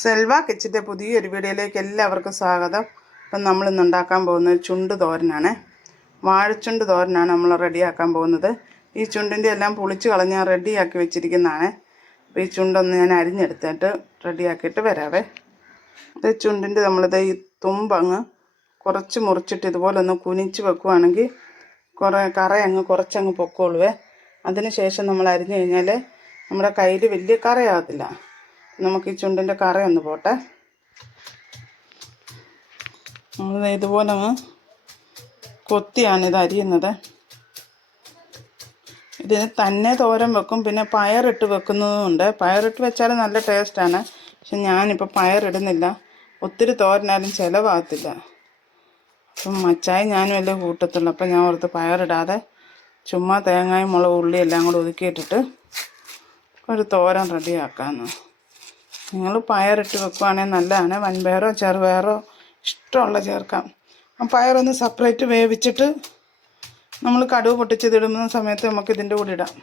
ഹൽവ കിച്ചിന്റെ പുതിയൊരു വീഡിയോയിലേക്ക് എല്ലാവർക്കും സ്വാഗതം. അപ്പം നമ്മളിന്ന് ഉണ്ടാക്കാൻ പോകുന്നത് ചുണ്ട് തോരനാണ്. വാഴച്ചുണ്ട് തോരനാണ് നമ്മൾ റെഡിയാക്കാൻ പോകുന്നത്. ഈ ചുണ്ടിന്റെ എല്ലാം പൊളിച്ച് കളഞ്ഞ് റെഡിയാക്കി വെച്ചിരിക്കുന്നതാണ്. അപ്പോൾ ഈ ചുണ്ടൊന്ന് ഞാൻ അരിഞ്ഞെടുത്തിട്ട് റെഡിയാക്കിയിട്ട് വരാവേ. ഇത് ചുണ്ടിന്റെ നമ്മളിത് ഈ തുമ്പങ്ങ് കുറച്ച് മുറിച്ചിട്ട് ഇതുപോലെ ഒന്ന് കുനിച്ച് വെക്കുവാണെങ്കിൽ കുറേ കറ അങ്ങ് കുറച്ചങ്ങ് പൊക്കോളുവേ. അതിന് ശേഷം നമ്മൾ അരിഞ്ഞു കഴിഞ്ഞാൽ നമ്മുടെ കയ്യിൽ വലിയ കറയാകത്തില്ല. നമുക്ക് ഈ ചുണ്ടിന്റെ കറയൊന്ന് പോട്ടെ. നമ്മൾ ഇതുപോലെ കൊത്തിയാണ് ഇത് അരിയുന്നത്. ഇതിന് തന്നെ തോരൻ വെക്കും പിന്നെ പയറിട്ട് വെക്കുന്നതുമുണ്ട്. പയറിട്ട് വെച്ചാൽ നല്ല ടേസ്റ്റാണ് പക്ഷെ ഞാനിപ്പോൾ പയറിടുന്നില്ല. ഒത്തിരി തോരനാലും ചിലവാകത്തില്ല. അപ്പം മച്ചായി ഞാനും അല്ലേ കൂട്ടത്തുള്ളൂ. അപ്പം ഞാൻ ഓർത്ത് പയറിടാതെ ചുമ്മാ തേങ്ങായും മുളക് ഉള്ളിയെല്ലാം കൂടെ ഒതുക്കിയിട്ടിട്ട് ഒരു തോരൻ റെഡിയാക്കാമെന്ന് നിങ്ങൾ പയറിട്ട് വെക്കുവാണെങ്കിൽ നല്ലതാണ്. വൻപയറോ ചെറുപയറോ ഇഷ്ടമുള്ള ചേർക്കാം. ആ പയറൊന്ന് സെപ്പറേറ്റ് വേവിച്ചിട്ട് നമ്മൾ കടുവ് പൊട്ടിച്ചതിടുന്ന സമയത്ത് നമുക്ക് ഇതിന്റെ കൂടെ ഇടാം.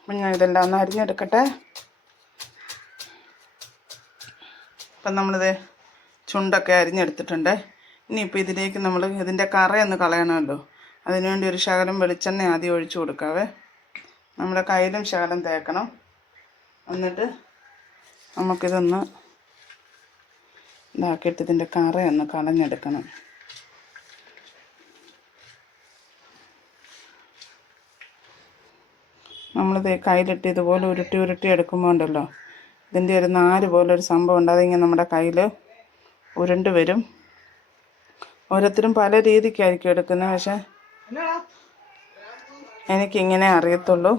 അപ്പം ഞാൻ ഇതെല്ലാം ഒന്ന് അരിഞ്ഞെടുക്കട്ടെ. അപ്പം നമ്മളിത് ചുണ്ടൊക്കെ അരിഞ്ഞെടുത്തിട്ടുണ്ട്. ഇനിയിപ്പോൾ ഇതിലേക്ക് നമ്മൾ ഇതിന്റെ കറയൊന്ന് കളയണമല്ലോ. അതിനുവേണ്ടി ഒരു ശകലം വെളിച്ചെണ്ണ ആദ്യം ഒഴിച്ചു കൊടുക്കാവേ. നമ്മുടെ കയ്യിലും ശകലം തേക്കണം. എന്നിട്ട് നമുക്കിതൊന്ന് ഇതാക്കിയിട്ട് ഇതിന്റെ കറയൊന്ന് കളഞ്ഞെടുക്കണം. നമ്മളിത് കയ്യിലിട്ട് ഇതുപോലെ ഉരുട്ടി ഉരുട്ടി എടുക്കുമ്പോൾ ഉണ്ടല്ലോ ഇതിന്റെ ഒരു നാല് പോലെ ഒരു സംഭവം ഉണ്ട്. അതിങ്ങനെ നമ്മുടെ കയ്യിൽ ഉരുണ്ട് വരും. ഓരോരുത്തരും പല രീതിക്കായിരിക്കും എടുക്കുന്നത് പക്ഷേ എനിക്കിങ്ങനെ അറിയത്തുള്ളൂ.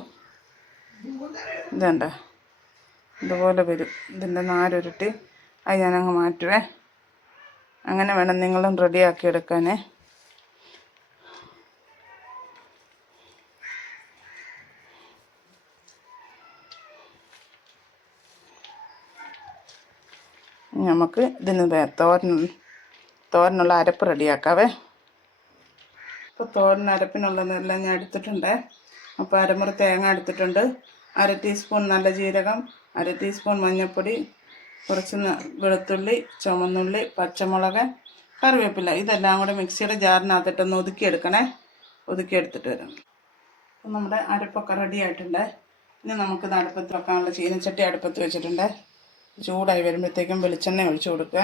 ഇതുണ്ട്. ഇതുപോലെ വരും. ഇതിന്റെ നാരുരുട്ടി. അത് ഞാനങ്ങ് മാറ്റുവേ. അങ്ങനെ വേണം നിങ്ങളും റെഡിയാക്കി എടുക്കാനേ നമുക്ക് ഇതിന് തോരൻ തോരനുള്ള അരപ്പ് റെഡിയാക്കാവേ. ഇപ്പോൾ തോരൻ അരപ്പിനുള്ളതെല്ലാം ഞാൻ എടുത്തിട്ടുണ്ട്. അപ്പോൾ അരമുറി തേങ്ങ എടുത്തിട്ടുണ്ട്. അര ടീസ്പൂൺ നല്ല ജീരകം. അര ടീസ്പൂൺ മഞ്ഞൾപ്പൊടി കുറച്ച് വെളുത്തുള്ളി ചുമന്നുള്ളി പച്ചമുളക് കറിവേപ്പില. ഇതെല്ലാം കൂടെ മിക്സിയുടെ ജാറിനകത്തിട്ടൊന്ന് ഒതുക്കിയെടുക്കണേ. ഒതുക്കിയെടുത്തിട്ട് വരാം. അപ്പം നമ്മുടെ അരപ്പൊക്കെ റെഡി ആയിട്ടുണ്ട്. ഇനി ഇത് അടുപ്പത്ത് വെക്കാനുള്ള ചീനച്ചട്ടി അടുപ്പത്ത് വെച്ചിട്ടുണ്ട്. ചൂടായി വരുമ്പോഴത്തേക്കും വെളിച്ചെണ്ണ ഒഴിച്ചു കൊടുക്കുക.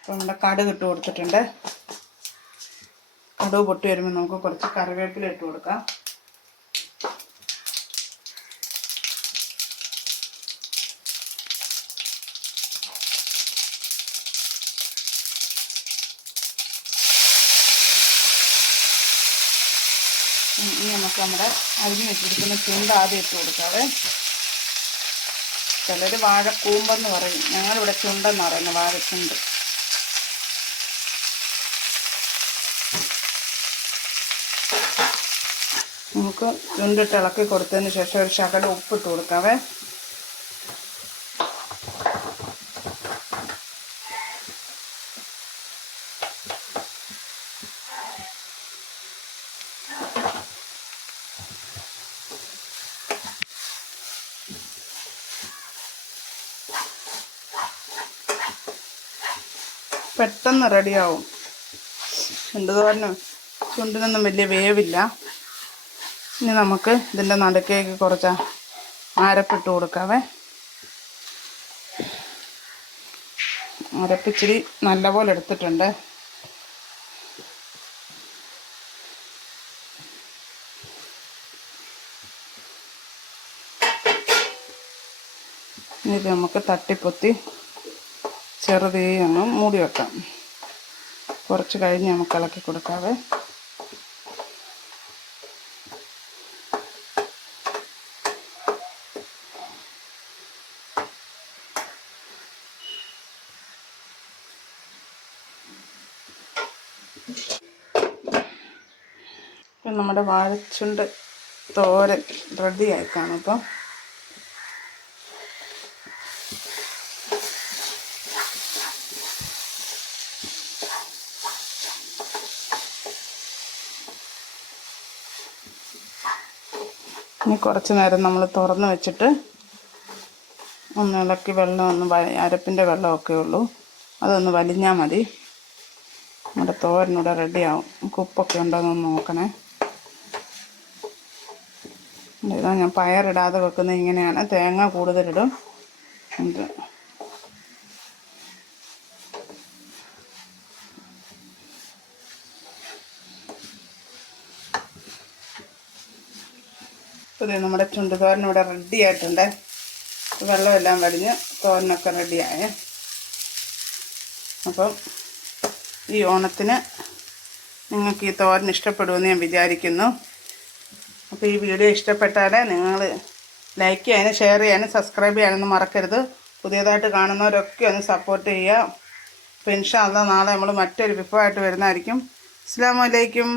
അപ്പം നമ്മുടെ കടുക് ഇട്ട് കൊടുത്തിട്ടുണ്ട്. കടുക് പൊട്ടി വരുമ്പോൾ നമുക്ക് കുറച്ച് കറിവേപ്പില ഇട്ട് കൊടുക്കാം. ഇനി നമുക്ക് നമ്മുടെ അരിഞ്ഞ് വെച്ചിരിക്കുന്ന ചുണ്ട് ആദ്യം ഇട്ട് കൊടുക്കാവേ. ചിലർ വാഴക്കൂമ്പെന്ന് പറയും. ഞങ്ങളിവിടെ ചുണ്ടെന്ന് പറയുന്നത് വാഴച്ചുണ്ട് നമുക്ക് ചുണ്ടിട്ട് ഇളക്കി കൊടുത്തതിന് ശേഷം ഒരു ശകട ഉപ്പിട്ട് കൊടുക്കാവേ. പെട്ടെന്ന് റെഡിയാവും ചുണ്ടുതോരനും ചുണ്ടിനൊന്നും വലിയ വേവില്ല. ഇനി നമുക്ക് ഇതിന്റെ നടുക്കേക്ക് കുറച്ച് അരപ്പിട്ട് കൊടുക്കാവേ. അരപ്പിച്ചിരി നല്ലപോലെ എടുത്തിട്ടുണ്ട്. ഇത് നമുക്ക് തട്ടിപ്പൊത്തി ചെറുതേ അങ്ങ് മൂടി വെക്കാം. കുറച്ച് കഴിഞ്ഞ് നമുക്ക് ഇളക്കി കൊടുക്കാവേ. ഇപ്പം നമ്മുടെ വാഴച്ചുണ്ട് തോരൻ റെഡിയായി കാണും അപ്പം ഇനി കുറച്ച് നേരം നമ്മൾ തുറന്ന് വെച്ചിട്ട് ഒന്ന് ഇളക്കി വെള്ളം ഒന്ന് അരപ്പിന്റെ വെള്ളമൊക്കെ ഉള്ളൂ. അതൊന്ന് വലിഞ്ഞാൽ മതി. നമ്മുടെ തോരനൂടെ റെഡിയാവും ഉപ്പൊക്കെ ഉണ്ടോ എന്നൊന്ന് നോക്കണേ. ഇതാ ഞാൻ പയറിടാതെ വെക്കുന്നത് ഇങ്ങനെയാണ്. തേങ്ങ കൂടുതലിടും. ഇത് ദേ നമ്മുടെ ചുണ്ടുതോരൻ ഇവിടെ റെഡി ആയിട്ടുണ്ട്. വെള്ളമെല്ലാം വലിഞ്ഞ് തോരനൊക്കെ റെഡിയായേ അപ്പം ഈ ഓണത്തിന് നിങ്ങൾക്ക് ഈ തോരൻ ഇഷ്ടപ്പെടുമെന്ന് ഞാൻ വിചാരിക്കുന്നു. അപ്പോൾ ഈ വീഡിയോ ഇഷ്ടപ്പെട്ടാൽ നിങ്ങൾ ലൈക്ക് ചെയ്യാനും ഷെയർ ചെയ്യാനും സബ്സ്ക്രൈബ് ചെയ്യാനൊന്നും മറക്കരുത്. പുതിയതായിട്ട് കാണുന്നവരൊക്കെ ഒന്ന് സപ്പോർട്ട് ചെയ്യുക. അപ്പോൾ ഇൻഷാല്ല നാളെ നമ്മൾ മറ്റൊരു വിഭവമായിട്ട് വരുന്നതായിരിക്കും. അസ്സാം വലൈക്കും